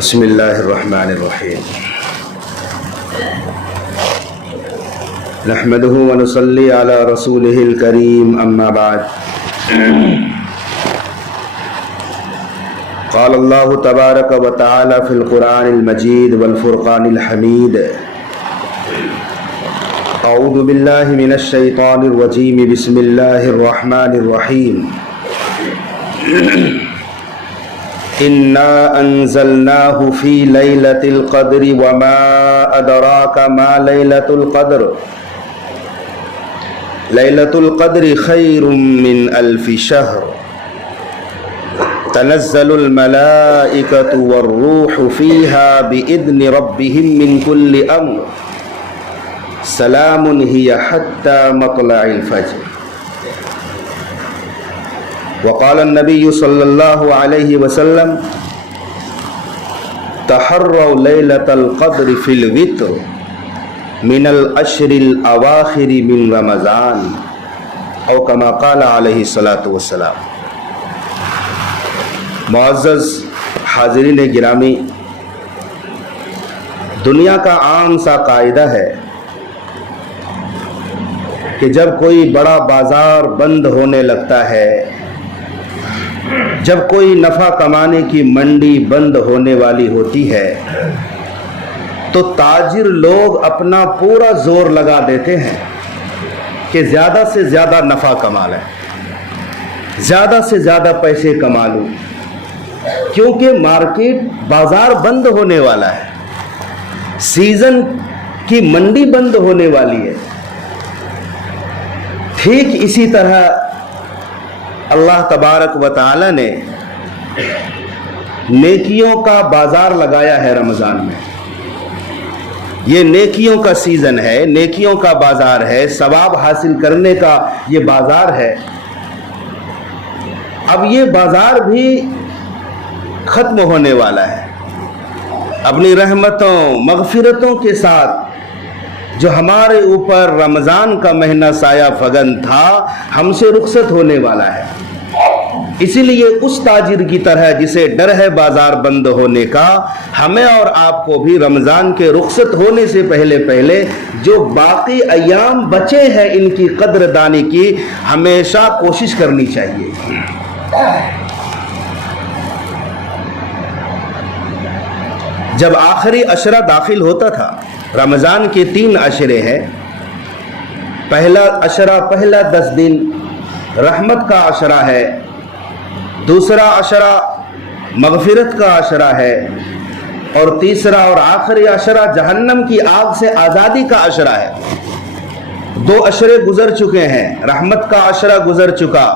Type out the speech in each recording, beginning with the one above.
بسم اللہ الرحمن الرحیم نحمده ونصلی علی رسولہ الکریم اما بعد قال اللہ تبارک و تعالی فی القرآن المجید والفرقان الحمید اعوذ باللہ من الشیطان الرجیم بسم اللہ الرحمن الرحیم اِنَّا أَنزَلْنَاهُ فِي لَيْلَةِ الْقَدْرِ وَمَا أَدْرَاكَ مَا لَيْلَةُ الْقَدْرِ لَيْلَةُ الْقَدْرِ خَيْرٌ مِّنْ أَلْفِ شَهْرٍ تَنَزَّلُ الْمَلَائِكَةُ وَالرُّوحُ فِيهَا بِإِذْنِ رَبِّهِم مِّن كُلِّ أَمْرٍ سَلَامٌ هِيَ حَتَّى مَطْلَعِ الْفَجْرِ وقال النبی صلی اللہ علیہ وسلم تحروا لیلۃ القدر فی الوتر من العشر الاواخر من رمضان او کما قال علیہ الصلاۃ والسلام۔ معزز حاضرین گرامی، دنیا کا عام سا قاعدہ ہے کہ جب کوئی بڑا بازار بند ہونے لگتا ہے، جب کوئی نفع کمانے کی منڈی بند ہونے والی ہوتی ہے تو تاجر لوگ اپنا پورا زور لگا دیتے ہیں کہ زیادہ سے زیادہ نفع کما لیں، زیادہ سے زیادہ پیسے کما لوں، کیونکہ مارکیٹ بازار بند ہونے والا ہے، سیزن کی منڈی بند ہونے والی ہے۔ ٹھیک اسی طرح اللہ تبارک و تعالی نے نیکیوں کا بازار لگایا ہے رمضان میں۔ یہ نیکیوں کا سیزن ہے، نیکیوں کا بازار ہے، ثواب حاصل کرنے کا یہ بازار ہے۔ اب یہ بازار بھی ختم ہونے والا ہے۔ اپنی رحمتوں مغفرتوں کے ساتھ جو ہمارے اوپر رمضان کا مہینہ سایہ فگن تھا، ہم سے رخصت ہونے والا ہے۔ اسی لیے اس تاجر کی طرح جسے ڈر ہے بازار بند ہونے کا، ہمیں اور آپ کو بھی رمضان کے رخصت ہونے سے پہلے پہلے جو باقی ایام بچے ہیں ان کی قدر دانی کی ہمیشہ کوشش کرنی چاہیے۔ جب آخری عشرہ داخل ہوتا تھا، رمضان کے 3 عشرے ہیں۔ پہلا عشرہ، پہلا 10 دن رحمت کا عشرہ ہے، دوسرا عشرہ مغفرت کا عشرہ ہے، اور تیسرا اور آخری عشرہ جہنم کی آگ سے آزادی کا عشرہ ہے۔ 2 عشرے گزر چکے ہیں، رحمت کا عشرہ گزر چکا،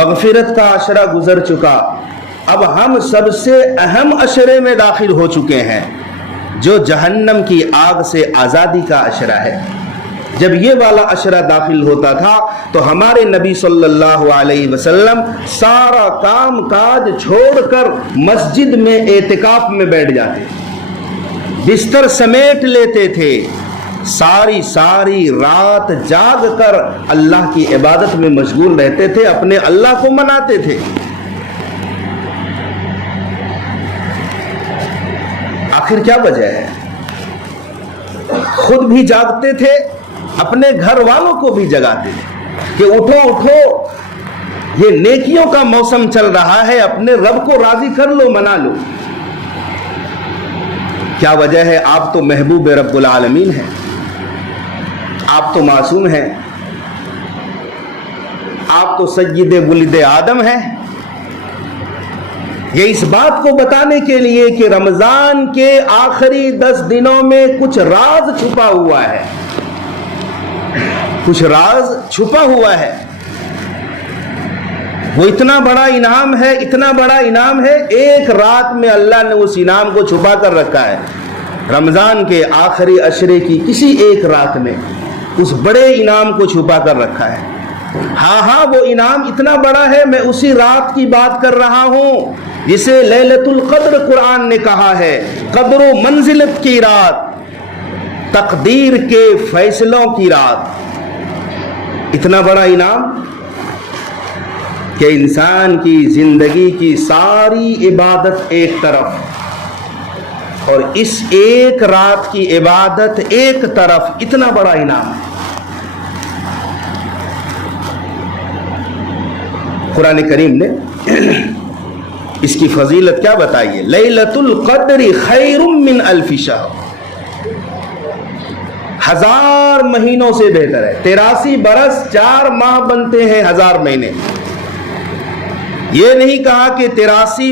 مغفرت کا عشرہ گزر چکا، اب ہم سب سے اہم عشرے میں داخل ہو چکے ہیں جو جہنم کی آگ سے آزادی کا عشرہ ہے۔ جب یہ والا عشرہ داخل ہوتا تھا تو ہمارے نبی صلی اللہ علیہ وسلم سارا کام کاج چھوڑ کر مسجد میں اعتکاف میں بیٹھ جاتے، بستر سمیٹ لیتے تھے، ساری رات جاگ کر اللہ کی عبادت میں مشغول رہتے تھے، اپنے اللہ کو مناتے تھے۔ آخر کیا وجہ ہے؟ خود بھی جاگتے تھے، اپنے گھر والوں کو بھی جگاتے تھے کہ اٹھو اٹھو، یہ نیکیوں کا موسم چل رہا ہے، اپنے رب کو راضی کر لو، منا لو۔ کیا وجہ ہے؟ آپ تو محبوب رب العالمین ہیں، آپ تو معصوم ہیں، آپ تو سید ولد آدم ہیں۔ یہ اس بات کو بتانے کے لیے کہ رمضان کے آخری 10 دنوں میں کچھ راز چھپا ہوا ہے، کچھ راز چھپا ہوا ہے۔ وہ اتنا بڑا انعام ہے، اتنا بڑا انعام ہے، ایک رات میں اللہ نے اس انعام کو چھپا کر رکھا ہے۔ رمضان کے آخری عشرے کی کسی ایک رات میں اس بڑے انعام کو چھپا کر رکھا ہے۔ ہاں وہ انعام اتنا بڑا ہے، میں اسی رات کی بات کر رہا ہوں جسے لیلۃ القدر قرآن نے کہا ہے، قدر و منزلت کی رات، تقدیر کے فیصلوں کی رات۔ اتنا بڑا انعام کہ انسان کی زندگی کی ساری عبادت ایک طرف، اور اس ایک رات کی عبادت ایک طرف اتنا بڑا انعام ہے۔ قرآن کریم نے اس کی فضیلت کیا بتائی ہے؟ لیلۃ القدر خیر من الف شہر، 1000 مہینوں سے بہتر ہے۔ 83 برس 4 ماہ بنتے ہیں 1000 مہینے۔ یہ نہیں کہا کہ 83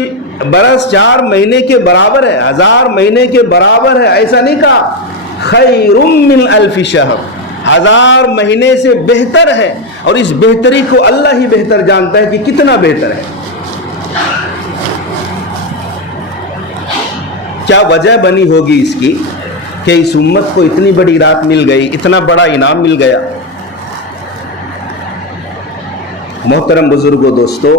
برس 4 مہینے کے برابر ہے، 1000 مہینے کے برابر ہے، ایسا نہیں کہا۔ خیر من الف شہر، 1000 مہینے سے بہتر ہے، اور اس بہتری کو اللہ ہی بہتر جانتا ہے کہ کتنا بہتر ہے۔ کیا وجہ بنی ہوگی اس کی کہ اس امت کو اتنی بڑی رات مل گئی، اتنا بڑا انعام مل گیا؟ محترم بزرگوں، دوستو،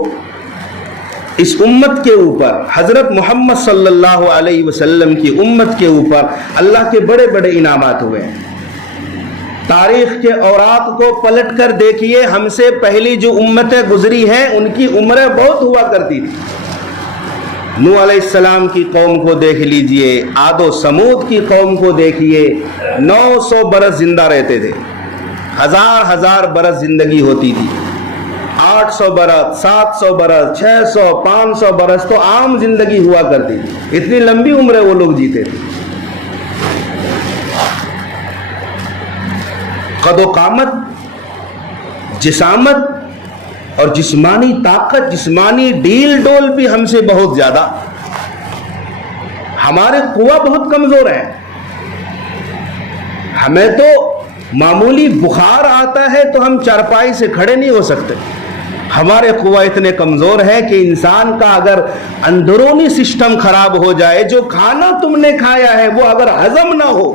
اس امت کے اوپر، حضرت محمد صلی اللہ علیہ وسلم کی امت کے اوپر اللہ کے بڑے بڑے انعامات ہوئے ہیں۔ تاریخ کے اوراق کو پلٹ کر دیکھیے، ہم سے پہلی جو امتیں گزری ہیں ان کی عمریں بہت ہوا کرتی تھی۔ نوح علیہ السلام کی قوم کو دیکھ لیجئے، عاد و سمود کی قوم کو دیکھیے، 900 برس زندہ رہتے تھے، 1000 برس زندگی ہوتی تھی۔ 800 برس، 700 برس، 600، 500 برس تو عام زندگی ہوا کرتی تھی۔ اتنی لمبی عمریں وہ لوگ جیتے تھے۔ قد و قامت، جسامت اور جسمانی طاقت، جسمانی ڈیل ڈول بھی ہم سے بہت زیادہ۔ ہمارے قوہ بہت کمزور ہیں، ہمیں تو معمولی بخار آتا ہے تو ہم چارپائی سے کھڑے نہیں ہو سکتے۔ ہمارے قوہ اتنے کمزور ہیں کہ انسان کا اگر اندرونی سسٹم خراب ہو جائے، جو کھانا تم نے کھایا ہے وہ اگر ہضم نہ ہو،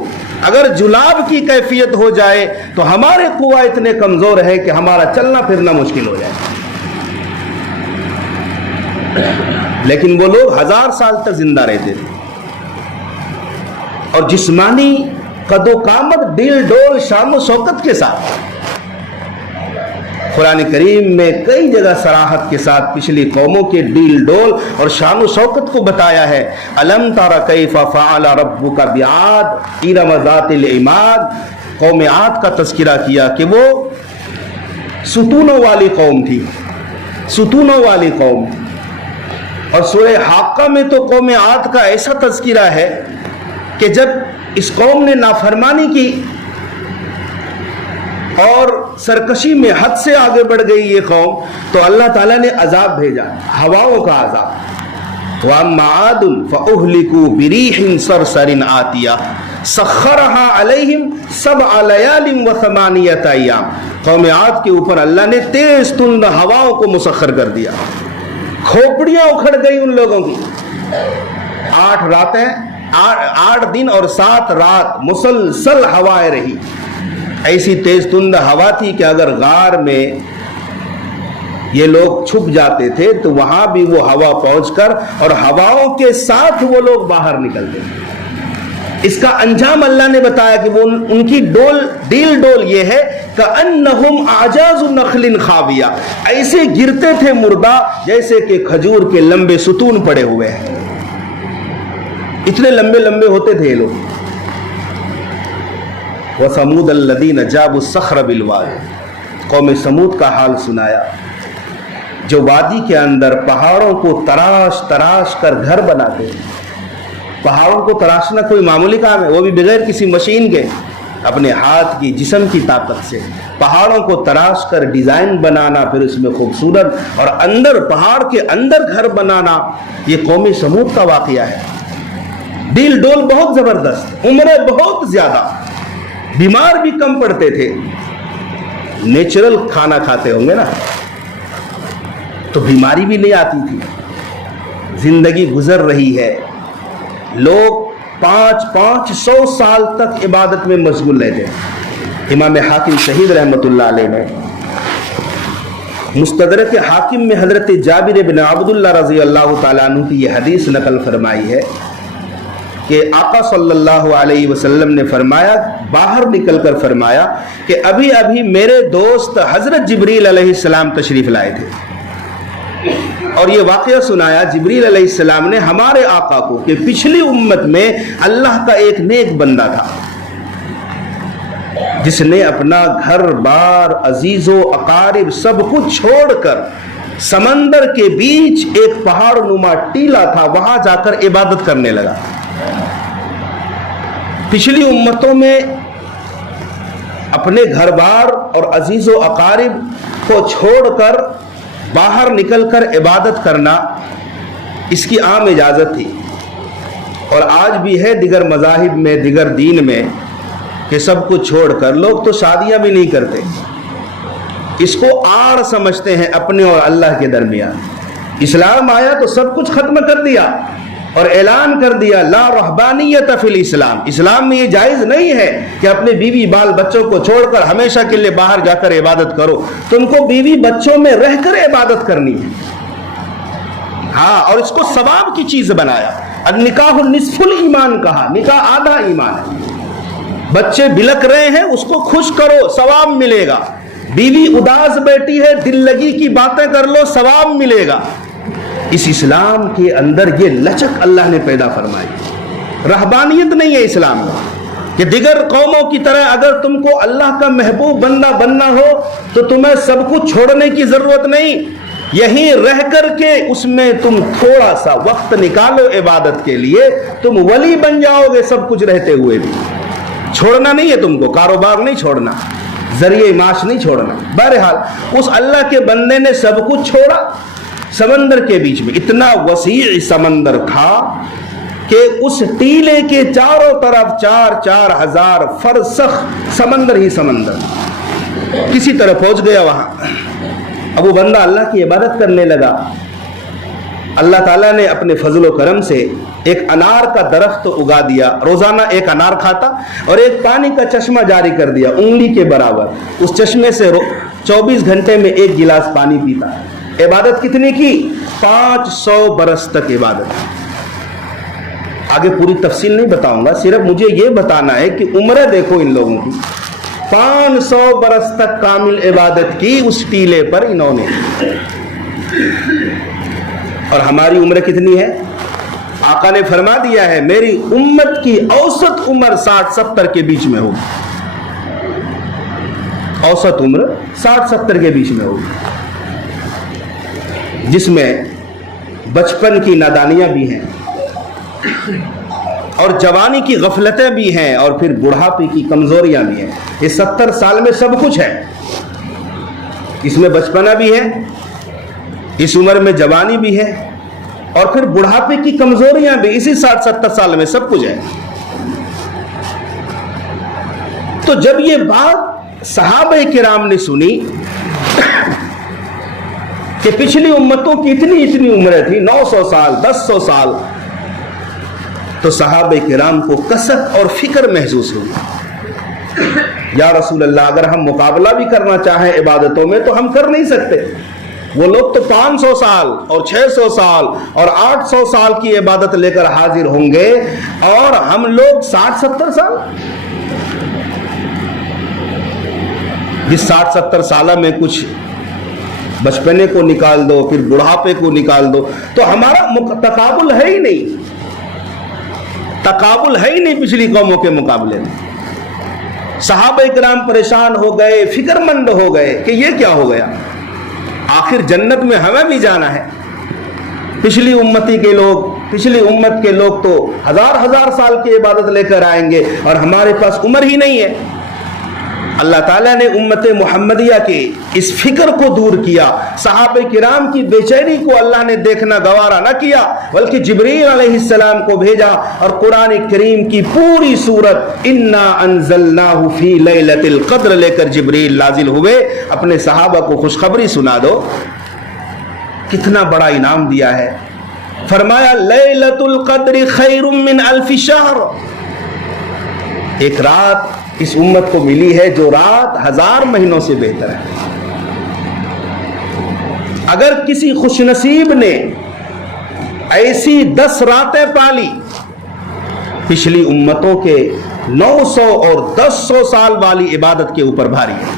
اگر جلاب کی کیفیت ہو جائے، تو ہمارے قوہ اتنے کمزور ہے کہ ہمارا چلنا پھرنا مشکل ہو جائے۔ لیکن وہ لوگ 1000 سال تک زندہ رہتے تھے، اور جسمانی قد و قامت، ڈیل ڈول، شان و شوکت کے ساتھ۔ قرآن کریم میں کئی جگہ صراحت کے ساتھ پچھلی قوموں کے ڈیل ڈول اور شان و شوکت کو بتایا ہے۔ الم تر کیف فعل ربک بعاد ارم ذات العماد، قوم عاد کا تذکرہ کیا کہ وہ ستونوں والی قوم تھی، ستونوں والی قوم۔ اور سورہ حاقہ میں تو قوم عاد کا ایسا تذکرہ ہے کہ جب اس قوم نے نافرمانی کی اور سرکشی میں حد سے آگے بڑھ گئی یہ قوم، تو اللہ تعالیٰ نے عذاب بھیجا، ہواؤں کا عذاب۔ وَأَمَّا عَادٌ فَأُهْلِكُوا بِرِيحٍ صَرْصَرٍ عَاتِيَةٍ سَخَّرَهَا عَلَيْهِمْ 7 لَيَالٍ و8 أَيَّامٍ، قوم عاد کے اوپر اللہ نے تیز تند ہواؤں کو مسخر کر دیا، کھوپڑیاں اکھڑ گئی ان لوگوں کی۔ 8 راتیں، 8 دن اور 7 رات مسلسل ہوائیں رہی۔ ایسی تیز تند ہوا تھی کہ اگر غار میں یہ لوگ چھپ جاتے تھے تو وہاں بھی وہ ہوا پہنچ کر اور ہواؤں کے ساتھ وہ لوگ باہر نکلتے تھے۔ اس کا انجام اللہ نے بتایا کہ وہ ان کی ڈیل ڈول یہ ہے کأنہم اعجاز نخل خاویہ، ایسے گرتے تھے مردہ جیسے کہ کھجور کے لمبے ستون پڑے ہوئے ہیں، اتنے لمبے لمبے ہوتے تھے یہ لوگ۔ وَثَمُودَ الَّذِينَ جَابُوا الصَّخْرَ بِالْوَادِ، قوم سمود کا حال سنایا، جو وادی کے اندر پہاڑوں کو تراش تراش کر گھر بناتے ہیں۔ پہاڑوں کو تراشنا کوئی معمولی کام ہے، وہ بھی بغیر کسی مشین کے، اپنے ہاتھ کی، جسم کی طاقت سے پہاڑوں کو تراش کر ڈیزائن بنانا، پھر اس میں خوبصورت اور اندر پہاڑ کے اندر گھر بنانا، یہ قوم سمود کا واقعہ ہے۔ ڈیل ڈول بہت زبردست، عمریں بہت زیادہ، بیمار بھی کم پڑتے تھے۔ نیچرل کھانا کھاتے ہوں گے نا تو بیماری بھی نہیں آتی تھی۔ زندگی گزر رہی ہے، لوگ 500 سال تک عبادت میں مشغول رہتے ہیں۔ امام حاکم شہید رحمۃ اللہ علیہ نے مستدرک حاکم میں حضرت جابر بن عبداللہ رضی اللہ تعالیٰ عنہ کی یہ حدیث نقل فرمائی ہے کہ آقا صلی اللہ علیہ وسلم نے فرمایا، باہر نکل کر فرمایا کہ ابھی ابھی میرے دوست حضرت جبریل علیہ السلام تشریف لائے تھے۔ اور یہ واقعہ سنایا جبریل علیہ السلام نے ہمارے آقا کو کہ پچھلی امت میں اللہ کا ایک نیک بندہ تھا جس نے اپنا گھر بار عزیز و اقارب سب کچھ چھوڑ کر سمندر کے بیچ ایک پہاڑ نما ٹیلا تھا وہاں جا کر عبادت کرنے لگا. پچھلی امتوں میں اپنے گھر بار اور عزیز و اقارب کو چھوڑ کر باہر نکل کر عبادت کرنا اس کی عام اجازت تھی, اور آج بھی ہے دیگر مذاہب میں دیگر دین میں کہ سب کچھ چھوڑ کر لوگ تو شادیاں بھی نہیں کرتے, اس کو آڑ سمجھتے ہیں اپنے اور اللہ کے درمیان. اسلام آیا تو سب کچھ ختم کر دیا اور اعلان کر دیا لا رہبانیت فی الاسلام, اسلام میں یہ جائز نہیں ہے کہ اپنے بیوی بال بچوں کو چھوڑ کر ہمیشہ کے لیے باہر جا کر عبادت کرو, تم کو بیوی بچوں میں رہ کر عبادت کرنی ہے. ہاں, اور اس کو ثواب کی چیز بنایا. النکاح نصف الایمان کہا, نکاح آدھا ایمان ہے. بچے بلک رہے ہیں اس کو خوش کرو ثواب ملے گا, بیوی اداس بیٹھی ہے دل لگی کی باتیں کر لو ثواب ملے گا. اس اسلام کے اندر یہ لچک اللہ نے پیدا فرمائی. رہبانیت نہیں ہے اسلام میں کہ دیگر قوموں کی طرح اگر تم کو اللہ کا محبوب بندہ بننا ہو تو تمہیں سب کچھ چھوڑنے کی ضرورت نہیں, یہیں رہ کر کے اس میں تم تھوڑا سا وقت نکالو عبادت کے لیے, تم ولی بن جاؤ گے سب کچھ رہتے ہوئے بھی. چھوڑنا نہیں ہے تم کو, کاروبار نہیں چھوڑنا, ذریعہ معاش نہیں چھوڑنا. بہرحال اس اللہ کے بندے نے سب کچھ چھوڑا. سمندر کے بیچ میں اتنا وسیع سمندر تھا کہ اس ٹیلے کے چاروں طرف 4,000 فرسخ سمندر ہی سمندر. کسی طرح پہنچ گیا وہاں. اب وہ بندہ اللہ کی عبادت کرنے لگا. اللہ تعالیٰ نے اپنے فضل و کرم سے ایک انار کا درخت اگا دیا, روزانہ ایک انار کھاتا, اور ایک پانی کا چشمہ جاری کر دیا انگلی کے برابر. اس چشمے سے 24 گھنٹے میں ایک گلاس پانی پیتا. عبادت کتنی کی؟ 500 برس تک عبادت. آگے پوری تفصیل نہیں بتاؤں گا, صرف مجھے یہ بتانا ہے کہ عمریں دیکھو ان لوگوں کی. 500 برس تک کامل عبادت کی اس ٹیلے پر انہوں نے. اور ہماری عمر کتنی ہے؟ آقا نے فرما دیا ہے میری امت کی اوسط عمر 60-70 کے بیچ میں ہوگی. اوسط عمر 60-70 کے بیچ میں ہوگی, جس میں بچپن کی نادانیاں بھی ہیں اور جوانی کی غفلتیں بھی ہیں اور پھر بڑھاپے کی کمزوریاں بھی ہیں. یہ 70 سال میں سب کچھ ہے. اس میں بچپنا بھی ہے, اس عمر میں جوانی بھی ہے, اور پھر بڑھاپے کی کمزوریاں بھی اسی 60-70 سال میں سب کچھ ہے. تو جب یہ بات صحابہ کرام نے سنی کہ پچھلی امتوں کی اتنی عمریں تھی, 900 سال 1000 سال, تو صحابہ کرام کو کسف اور فکر محسوس ہوئی. یا رسول اللہ, اگر ہم مقابلہ بھی کرنا چاہیں عبادتوں میں تو ہم کر نہیں سکتے. وہ لوگ تو 500 سال اور 600 سال اور 800 سال کی عبادت لے کر حاضر ہوں گے, اور ہم لوگ 60-70 سال. جس 60-70 سالہ میں کچھ بچپنے کو نکال دو, پھر بڑھاپے کو نکال دو, تو ہمارا تقابل ہے ہی نہیں. تقابل ہے ہی نہیں پچھلی قوموں کے مقابلے میں. صحابہ کرام پریشان ہو گئے, فکر مند ہو گئے کہ یہ کیا ہو گیا, آخر جنت میں ہمیں بھی جانا ہے. پچھلی امت کے لوگ تو ہزار سال کی عبادت لے کر آئیں گے اور ہمارے پاس عمر ہی نہیں ہے. اللہ تعالیٰ نے امت محمدیہ کے اس فکر کو دور کیا. صحابہ کرام کی بے چینی کو اللہ نے دیکھنا گوارا نہ کیا, بلکہ جبریل علیہ السلام کو بھیجا اور قرآن کریم کی پوری سورت انا انزلناہ فی لیلۃ القدر لے کر جبریل نازل ہوئے. اپنے صحابہ کو خوشخبری سنا دو, کتنا بڑا انعام دیا ہے. فرمایا لیلۃ القدر خیر من الف شہر, ایک رات اس امت کو ملی ہے جو رات 1000 مہینوں سے بہتر ہے. اگر کسی خوش نصیب نے ایسی 10 راتیں پالی, پچھلی امتوں کے 900 اور 1000 سال والی عبادت کے اوپر بھاری ہے.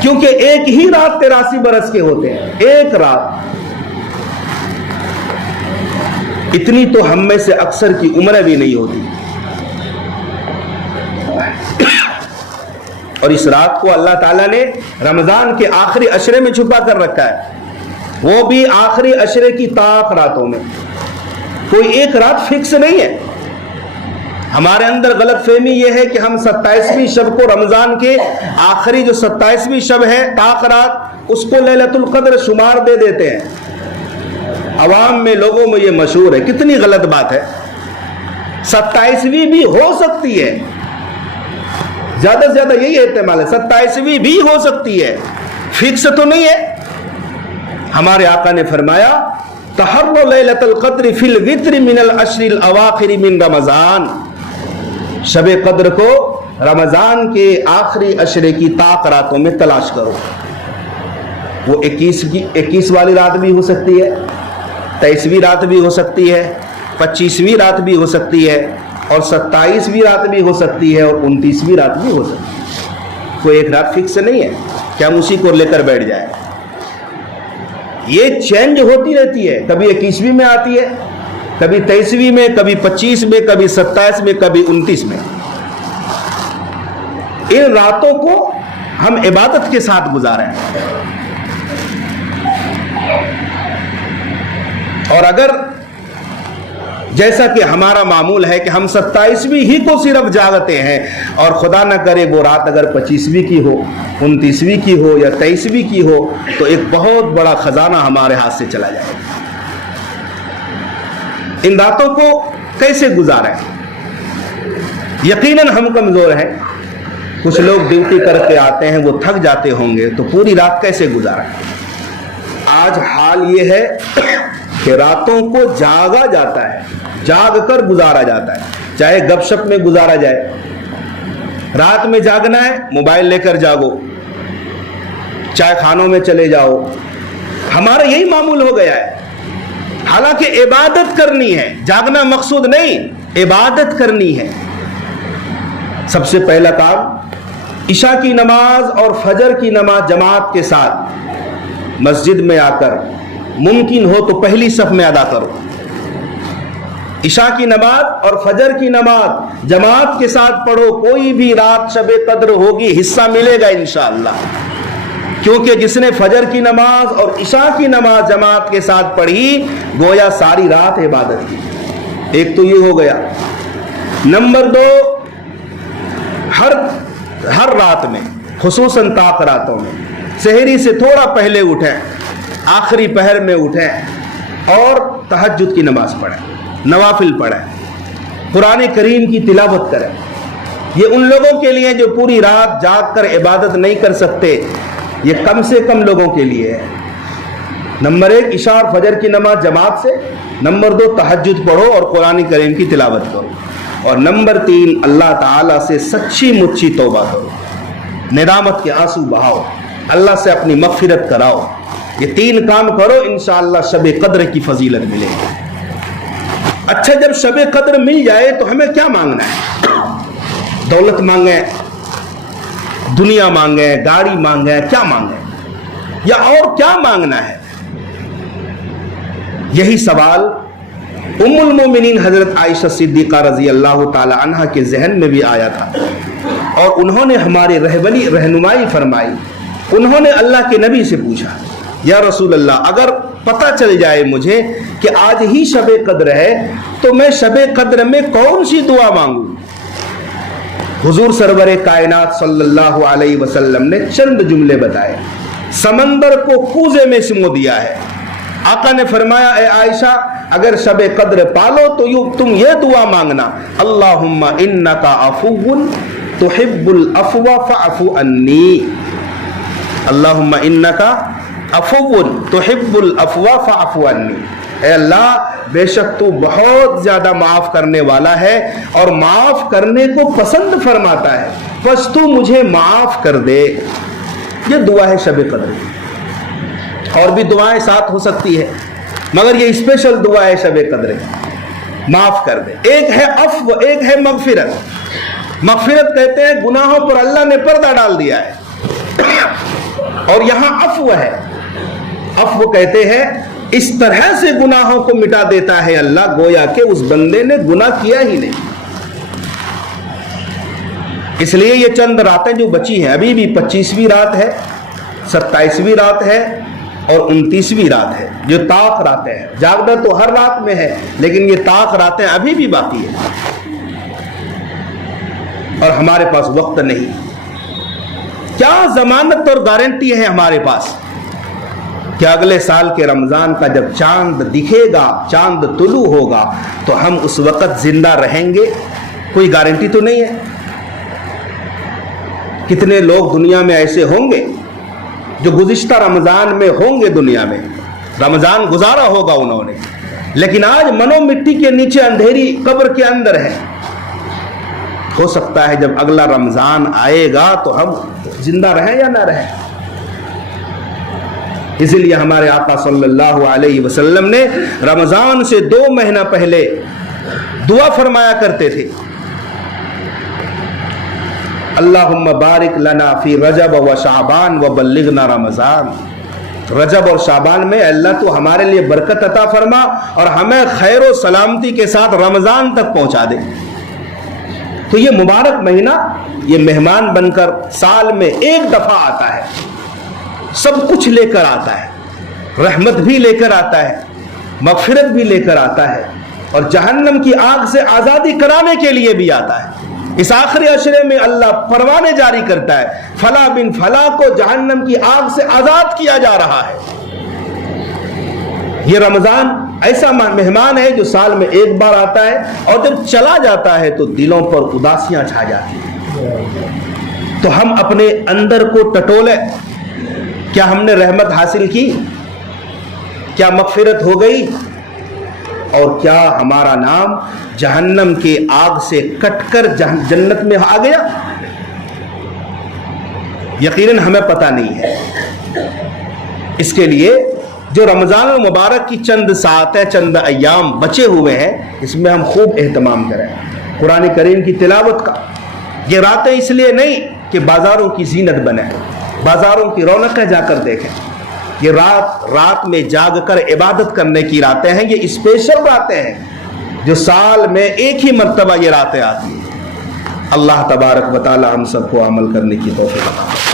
کیونکہ ایک ہی رات 83 برس کے ہوتے ہیں، ایک رات. اتنی تو ہم میں سے اکثر کی عمریں بھی نہیں ہوتی. اور اس رات کو اللہ تعالیٰ نے رمضان کے آخری عشرے میں چھپا کر رکھا ہے، وہ بھی آخری عشرے کی طاق راتوں میں. کوئی ایک رات فکس نہیں ہے. ہمارے اندر غلط فہمی یہ ہے کہ ہم 27ویں شب کو، رمضان کے آخری جو 27ویں شب ہے طاق رات، اس کو لیلۃ القدر شمار دے دیتے ہیں. عوام میں، لوگوں میں یہ مشہور ہے. کتنی غلط بات ہے. 27ویں بھی ہو سکتی ہے، زیادہ سے زیادہ یہی احتمال ہے، 27ویں بھی ہو سکتی ہے، فکس تو نہیں ہے. ہمارے آقا نے فرمایا تحروا لیلۃ القدر فی الوتر من العشر الاواخر من رمضان. شب قدر کو رمضان کے آخری عشرے کی طاق راتوں میں تلاش کرو. وہ 21 والی رات بھی ہو سکتی ہے، 23ویں رات بھی ہو سکتی ہے، 25ویں رات بھی ہو سکتی ہے، اور 27ویں رات بھی ہو سکتی ہے، اور 29ویں رات بھی ہو سکتی ہے. کوئی ایک رات فکس نہیں ہے کہ ہم اسی کو لے کر بیٹھ جائیں. یہ چینج ہوتی رہتی ہے، کبھی 21ویں میں آتی ہے، کبھی 23ویں میں، کبھی 25 میں، کبھی 27 میں، کبھی 29 میں. ان راتوں کو ہم عبادت کے ساتھ گزاریں. اور اگر جیسا کہ ہمارا معمول ہے کہ ہم 27ویں ہی کو صرف جاگتے ہیں، اور خدا نہ کرے وہ رات اگر 25ویں کی ہو، 29ویں کی ہو، یا 23ویں کی ہو، تو ایک بہت بڑا خزانہ ہمارے ہاتھ سے چلا جائے. ان راتوں کو کیسے گزاریں؟ یقیناً ہم کمزور ہیں. کچھ لوگ ڈیوٹی کر کے آتے ہیں، وہ تھک جاتے ہوں گے، تو پوری رات کیسے گزاریں؟ آج حال یہ ہے کہ راتوں کو جاگا جاتا ہے، جاگ کر گزارا جاتا ہے. چاہے گپ شپ میں گزارا جائے، رات میں جاگنا ہے موبائل لے کر جاگو، چائے خانوں میں چلے جاؤ. ہمارا یہی معمول ہو گیا ہے. حالانکہ عبادت کرنی ہے، جاگنا مقصود نہیں، عبادت کرنی ہے. سب سے پہلا کام عشاء کی نماز اور فجر کی نماز جماعت کے ساتھ مسجد میں آ کر، ممکن ہو تو پہلی صف میں ادا کرو. عشاء کی نماز اور فجر کی نماز جماعت کے ساتھ پڑھو. کوئی بھی رات شب قدر ہوگی، حصہ ملے گا انشاءاللہ. کیونکہ جس نے فجر کی نماز اور عشاء کی نماز جماعت کے ساتھ پڑھی، گویا ساری رات عبادت کی. ایک تو یہ ہو گیا. نمبر 2، ہر رات میں، خصوصاً طاق راتوں میں، سحری سے تھوڑا پہلے اٹھیں، آخری پہر میں اٹھیں اور تہجد کی نماز پڑھیں، نوافل پڑھیں، قرآن کریم کی تلاوت کریں. یہ ان لوگوں کے لیے جو پوری رات جاگ کر عبادت نہیں کر سکتے، یہ کم سے کم لوگوں کے لیے ہے. نمبر 1 عشاء اور فجر کی نماز جماعت سے. نمبر 2 تہجد پڑھو اور قرآن کریم کی تلاوت کرو. اور نمبر 3 اللہ تعالیٰ سے سچی مچی توبہ کرو، ندامت کے آنسو بہاؤ، اللہ سے اپنی مغفرت کراؤ. یہ 3 کام کرو، انشاءاللہ شب قدر کی فضیلت ملے گی. اچھا، جب شب قدر مل جائے تو ہمیں کیا مانگنا ہے؟ دولت مانگیں، دنیا مانگیں، گاڑی مانگیں، کیا مانگیں، یا اور کیا مانگنا ہے؟ یہی سوال ام المومنین حضرت عائشہ صدیقہ رضی اللہ تعالی عنہ کے ذہن میں بھی آیا تھا، اور انہوں نے ہماری رہنمائی فرمائی. انہوں نے اللہ کے نبی سے پوچھا، یا رسول اللہ، اگر پتہ چل جائے مجھے کہ آج ہی شب قدر ہے تو میں شب قدر میں کون سی دعا مانگوں؟ حضور سرور کائنات صلی اللہ علیہ وسلم نے چند جملے بتائے. سمندر کو کوزے میں سمو دیا ہے. آقا نے فرمایا، اے عائشہ، اگر شب قدر پالو تو تم یہ دعا مانگنا، اللہم انکا عفو تحب العفو فاعف عنی. اللہم انکا عفو تحب العفو فاعف عنی. اے اللہ، بے شک تو بہت زیادہ معاف کرنے والا ہے اور معاف کرنے کو پسند فرماتا ہے، بس تو مجھے معاف کر دے. یہ دعا ہے شب قدر. اور بھی دعائیں ساتھ ہو سکتی ہے، مگر یہ اسپیشل دعا ہے شب قدر، معاف کر دے. ایک ہے عفو، ایک ہے مغفرت. مغفرت کہتے ہیں گناہوں پر اللہ نے پردہ ڈال دیا ہے. اور یہاں عفو ہے. عفو کہتے ہیں اس طرح سے گناہوں کو مٹا دیتا ہے اللہ گویا کہ اس بندے نے گناہ کیا ہی نہیں. اس لیے یہ چند راتیں جو بچی ہیں، ابھی بھی 25ویں رات ہے، 27ویں رات ہے اور 29ویں رات ہے، جو طاق راتیں ہیں. جاگنا تو ہر رات میں ہے لیکن یہ طاق راتیں ابھی بھی باقی ہیں اور ہمارے پاس وقت نہیں. کیا ضمانت اور گارنٹی ہے ہمارے پاس کہ اگلے سال کے رمضان کا جب چاند دکھے گا، چاند طلوع ہوگا تو ہم اس وقت زندہ رہیں گے؟ کوئی گارنٹی تو نہیں ہے. کتنے لوگ دنیا میں ایسے ہوں گے جو گزشتہ رمضان میں ہوں گے، دنیا میں رمضان گزارا ہوگا انہوں نے، لیکن آج منو مٹی کے نیچے اندھیری قبر کے اندر ہے. ہو سکتا ہے جب اگلا رمضان آئے گا تو ہم زندہ رہیں یا نہ رہیں. اسی لیے ہمارے آقا صلی اللہ علیہ وسلم نے رمضان سے 2 مہینہ پہلے دعا فرمایا کرتے تھے، اللہم بارک لنا فی رجب و شعبان و بلغنا رمضان. رجب اور شعبان میں اللہ تو ہمارے لیے برکت عطا فرما اور ہمیں خیر و سلامتی کے ساتھ رمضان تک پہنچا دے. تو یہ مبارک مہینہ یہ مہمان بن کر سال میں ایک دفعہ آتا ہے، سب کچھ لے کر آتا ہے، رحمت بھی لے کر آتا ہے، مغفرت بھی لے کر آتا ہے اور جہنم کی آگ سے آزادی کرانے کے لیے بھی آتا ہے. اس آخری عشرے میں اللہ پروانے جاری کرتا ہے، فلاں بن فلاں کو جہنم کی آگ سے آزاد کیا جا رہا ہے. یہ رمضان ایسا مہمان ہے جو سال میں ایک بار آتا ہے اور جب چلا جاتا ہے تو دلوں پر اداسیاں چھا جاتی ہیں. تو ہم اپنے اندر کو ٹٹولیں، کیا ہم نے رحمت حاصل کی؟ کیا مغفرت ہو گئی؟ اور کیا ہمارا نام جہنم کے آگ سے کٹ کر جنت میں آ گیا؟ یقیناً ہمیں پتہ نہیں ہے. اس کے لیے جو رمضان المبارک کی چند ساعتیں، چند ایام بچے ہوئے ہیں، اس میں ہم خوب اہتمام کریں قرآن کریم کی تلاوت کا. یہ راتیں اس لیے نہیں کہ بازاروں کی زینت بنے، بازاروں کی رونقیں جا کر دیکھیں. یہ رات میں جاگ کر عبادت کرنے کی راتیں ہیں. یہ اسپیشل راتیں ہیں جو سال میں ایک ہی مرتبہ یہ راتیں آتی ہیں. اللہ تبارک و تعالی ہم سب کو عمل کرنے کی توفیق عطا فرمائے.